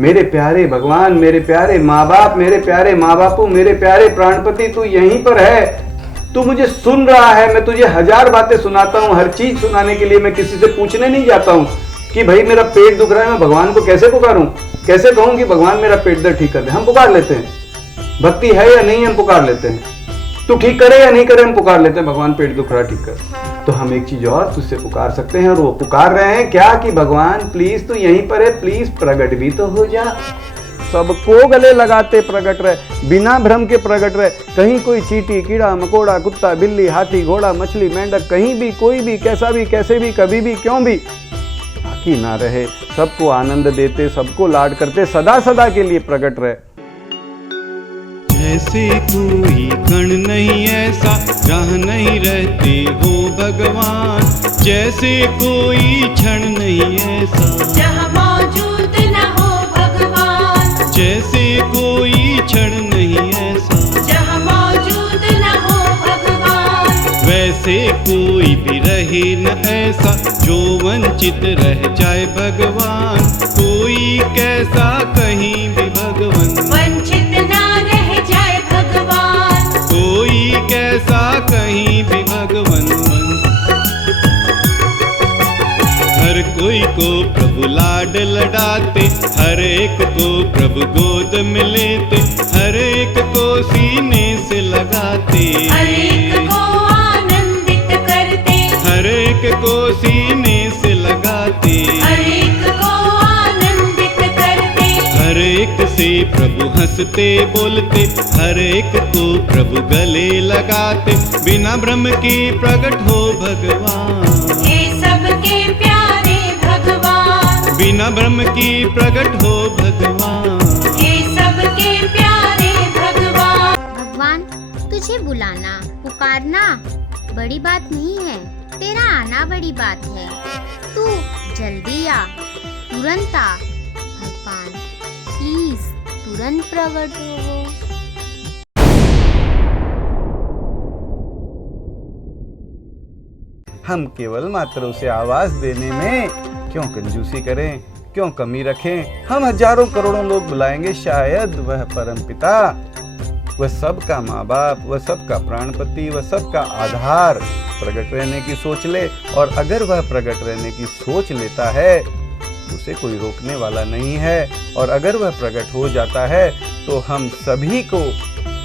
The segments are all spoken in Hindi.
मेरे प्यारे भगवान, मेरे प्यारे माँ बाप, मेरे प्यारे माँ बापू, मेरे प्यारे प्राणपति, तू यहीं पर है, तू मुझे सुन रहा है। मैं तुझे हजार बातें सुनाता हूँ, हर चीज सुनाने के लिए मैं किसी से पूछने नहीं जाता हूँ कि भाई मेरा पेट दुख रहा है, मैं भगवान को कैसे पुकारूं, कैसे कहूं कि भगवान मेरा पेट दर्द ठीक कर दे। हम पुकार लेते हैं, भक्ति है या नहीं हम पुकार लेते हैं, तू ठीक करे या नहीं करे हम पुकार लेते हैं, भगवान पेट दुख रहा ठीक कर। तो हम एक चीज और तुझसे पुकार सकते हैं, और वो पुकार रहे हैं क्या कि भगवान प्लीज तू यहीं पर है, प्लीज प्रकट भी तो हो जा। सबको गले लगाते प्रकट रहे, बिना भ्रम के प्रकट रहे। कहीं कोई चींटी, कीड़ा मकोड़ा, कुत्ता, बिल्ली, हाथी, घोड़ा, मछली, मेंढक, कहीं भी कोई भी कैसा भी कैसे भी कभी भी क्यों भी बाकी ना रहे। सबको आनंद देते, सबको लाड करते, सदा सदा के लिए प्रकट रहे। जैसे कोई कण नहीं ऐसा जहाँ नहीं रहते हो भगवान, जैसे कोई क्षण नहीं ऐसा जहाँ मौजूद न हो भगवान, जैसे कोई क्षण नहीं ऐसा जहाँ मौजूद न हो भगवान, वैसे कोई भी रहे न ऐसा जो वंचित रह जाए भगवान। कोई कैसा कहीं भी भगवान वंचित ना रह जाए भगवान, कोई कैसा कहीं भी भगवान। हर कोई को प्रभु लाड लडाते, हर एक को प्रभु गोद में लेते, हर एक को सीने से लगाते, हर एक को आनंदित करते, हर एक को सीने से लगाते, हर एक को आनंदित करते, हर एक से प्रभु हंसते बोलते, हर एक को प्रभु गले लगाते। बिना भ्रम के प्रकट हो भगवान, हे सबके प्यारे भगवान, बिना भ्रम की प्रकट हो भगवान। हे सबके प्यारे भगवान। भगवान तुझे बुलाना पुकारना बड़ी बात नहीं है, तेरा आना बड़ी बात है। तू जल्दी आ, तुरंत आ भगवान, प्लीज तुरंत प्रकट हो। हम केवल मात्र उसे आवाज देने में क्यों कंजूसी करें, क्यों कमी रखें। हम हजारों करोड़ों लोग बुलाएंगे, शायद वह परम पिता, वह सबका माँ बाप, वह सबका प्राणपति, वह सबका आधार प्रकट रहने की सोच ले। और अगर वह प्रकट रहने की सोच लेता है उसे कोई रोकने वाला नहीं है। और अगर वह प्रकट हो जाता है तो हम सभी को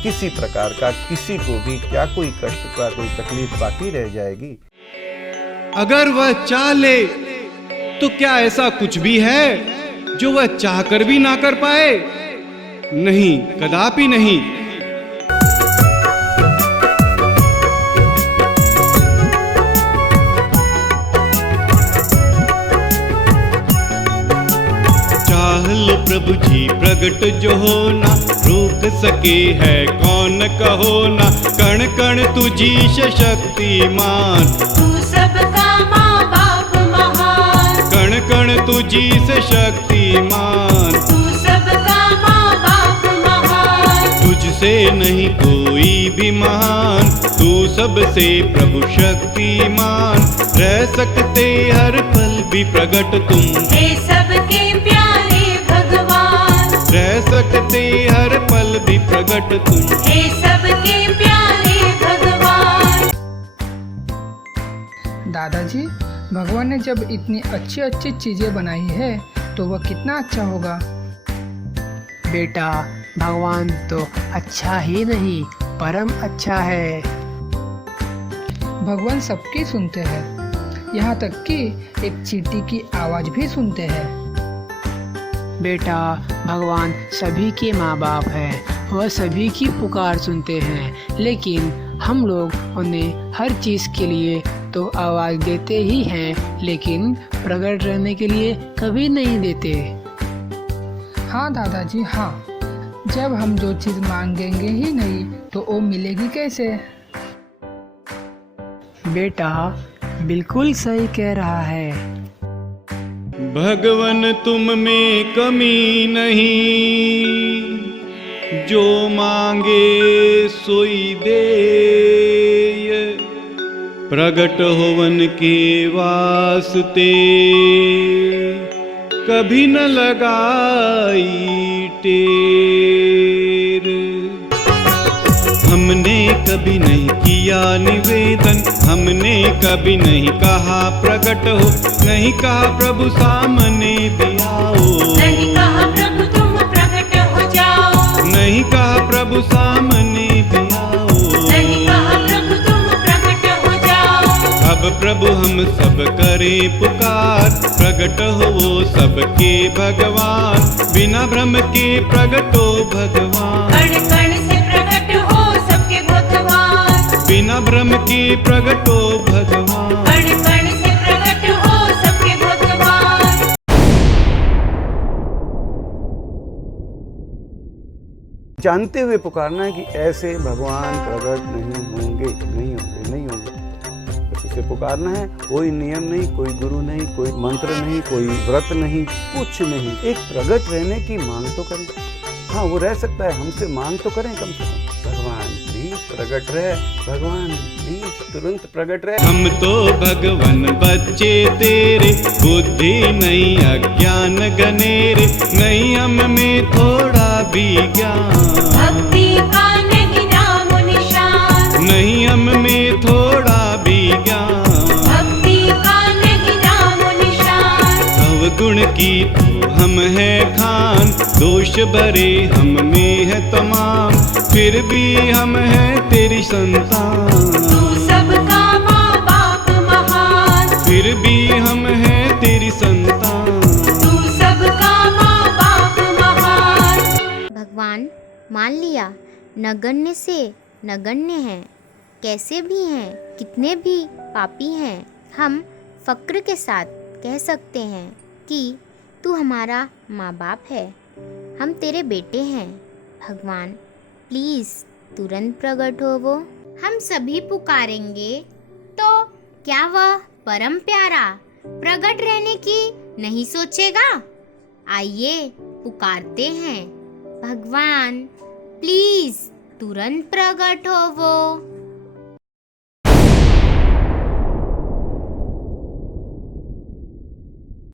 किसी प्रकार का, किसी को भी क्या कोई कष्ट का, कोई तकलीफ बाकी रह जाएगी। अगर वह चाह ले तो क्या ऐसा कुछ भी है जो वह चाहकर भी ना कर पाए? नहीं, कदापि नहीं। चाह लो प्रभु जी प्रगट जो होना, रोक सके है कौन कहो ना। कण कण तुझी शक्तिमान, तू सबका माँ बाप महान, कण कण तुझी से शक्तिमान। तू सबका माँ बाप महान, तुझसे नहीं कोई भी महान, तू सबसे प्रभु शक्तिमान। रह सकते हर पल भी प्रगट तुम, हे सबके प्यारे भगवान, रह सकते हर पल भी प्रगट तुम। हे सबके प्यारे भगवान। दादाजी, भगवान ने जब इतनी अच्छी अच्छी चीजें बनाई है तो वह कितना अच्छा होगा। बेटा, भगवान तो अच्छा ही नहीं परम अच्छा है। भगवान सबकी सुनते हैं, यहाँ तक कि एक चींटी की आवाज भी सुनते हैं। बेटा, भगवान सभी के माँ बाप हैं, वह सभी की पुकार सुनते हैं, लेकिन हम लोग उन्हें हर चीज़ के लिए तो आवाज़ देते ही हैं, लेकिन प्रकट रहने के लिए कभी नहीं देते। हाँ दादाजी, हाँ, जब हम जो चीज़ मांगेंगे ही नहीं तो वो मिलेगी कैसे। बेटा, बिल्कुल सही कह रहा है। भगवन तुम में कमी नहीं, जो मांगे सोई दे। प्रगट होवन के वास्ते कभी न लगाई टेर। हमने कभी नहीं किया निवेदन, हमने कभी नहीं कहा प्रकट हो, नहीं कहा प्रभु सामने भी आओ, नहीं कहा प्रभु तुम प्रकट हो जाओ, नहीं कहा प्रभु सामने भी आओ, नहीं कहा प्रभु तुम प्रकट हो जाओ। अब प्रभु हम सब करें पुकार, प्रकट हो वो सबके भगवान, बिना भ्रम के प्रगटो भगवान, कण कण से प्रकट हो सबके भगवान, बिना भ्रम के प्रगटो भगवान। कण कण से प्रकट हो सबके भगवान। जानते हुए पुकारना है कि ऐसे भगवान प्रकट नहीं होंगे, नहीं होंगे, नहीं होंगे। बस उसे पुकारना है, कोई नियम नहीं, कोई गुरु नहीं, कोई मंत्र नहीं, कोई व्रत नहीं, कुछ नहीं। एक प्रकट रहने की मांग तो करें। हाँ, वो रह सकता है, हमसे मांग तो करें कम से कम। भगवान प्लीज प्रकट रहे, भगवान प्लीज तुरंत प्रकट रहे। हम तो भगवान बच्चे तेरे, बुद्धि नहीं अज्ञान गनेरे, नहीं हम में थोड़ा भी ज्ञान, भक्ति का नहीं नाम निशान, नहीं हम में थोड़ा भी ज्ञान, भक्ति का नहीं नाम निशान। अवगुण की तो हम है खान, दोष भरे हम में है तमाम, फिर भी हम है तेरी संतान, तू सबका माँ बाप महान, फिर भी हम है तेरी संतान। तू सबका माँ बाप महान। भगवान मान लिया, नगण्य से नगण्य हैं, कैसे भी हैं, कितने भी पापी हैं, हम फक्र के साथ कह सकते हैं कि तू हमारा माँ बाप है, हम तेरे बेटे हैं। भगवान प्लीज़ तुरंत प्रकट हो वो। हम सभी पुकारेंगे तो क्या वह परम प्यारा प्रकट रहने की नहीं सोचेगा? आइए पुकारते हैं, भगवान प्लीज तुरंत प्रकट हो वो।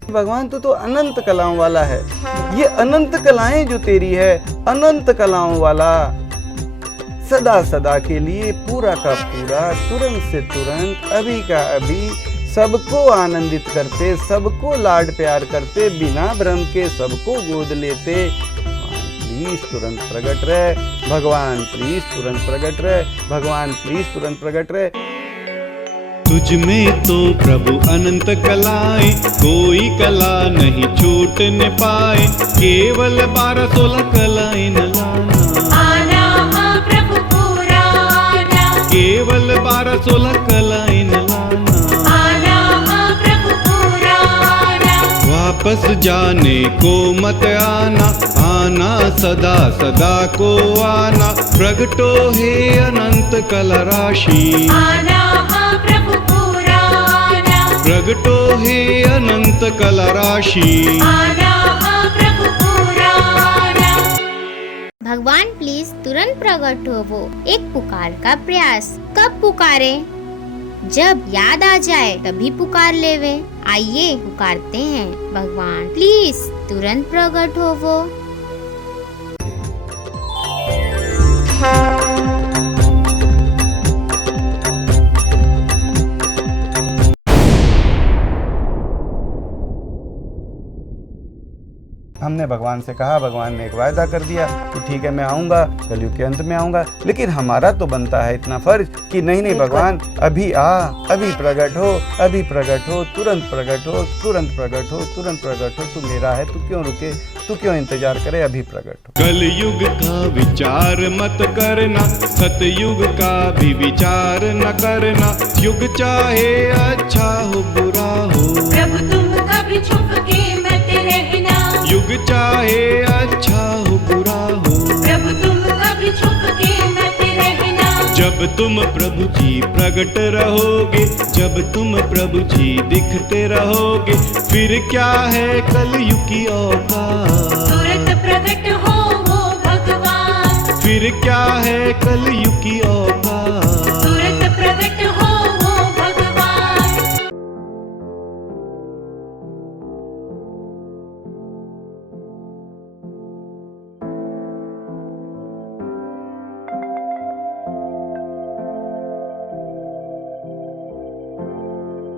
भगवान तू तो अनंत कलाओं वाला है, ये अनंत कलाएं जो तेरी है, अनंत कलाओं वाला, सदा सदा के लिए पूरा का पूरा, तुरंत से तुरंत, अभी का अभी, सबको आनंदित करते, सबको लाड प्यार करते, बिना भ्रम के सबको गोद लेते। प्लीज तुरंत प्रकट रहे भगवान, प्लीज तुरंत प्रकट रहे भगवान, प्लीज तुरंत प्रकट रहे। तुझ में तो प्रभु अनंत कलाएं, कोई कला नहीं छूटने पाए, केवल 12-16 कलाएं न लाना, आना हाँ प्रभु पूरा आना, केवल 12-16 कलाएं न लाना, आना हाँ प्रभु पूरा आना, वापस जाने को मत आना, आना सदा सदा को आना, प्रगटो है अनंत कला राशि, आना हाँ प्रभु पूरा आना, प्रगटो है अनंत कला राशि, आना हाँ प्रभु पूरा आना। भगवान प्लीज तुरंत प्रकट हो वो। एक पुकार का प्रयास कब पुकारे? जब याद आ जाए तभी पुकार लेवे। आइए पुकारते हैं, भगवान प्लीज तुरंत प्रकट हो वो। हमने भगवान से कहा, भगवान ने एक वायदा कर दिया कि ठीक है मैं आऊँगा, कलयुग के अंत में आऊँगा, लेकिन हमारा तो बनता है इतना फर्ज कि नहीं नहीं भगवान अभी आ, अभी प्रकट हो, अभी प्रकट हो, तुरंत प्रकट हो, तुरंत प्रकट हो, तुरंत प्रकट हो। तू मेरा है, तू क्यों रुके, तू क्यों इंतजार करे, अभी प्रकट हो। कलयुग का विचार मत करना, सतयुग का भी विचार न करना, युग चाहे अच्छा हो बुरा हो, प्रभु तुम कभी छुप के मत रहना, युग चाहे अच्छा हो बुरा हो, प्रभु तुम कभी छुप के मत रहना, जब तुम प्रभु जी प्रकट रहोगे, जब तुम प्रभु जी दिखते रहोगे, फिर क्या है कलयुग की औकात, तुरंत प्रकट हो वो भगवान, फिर क्या है कलयुग की औकात,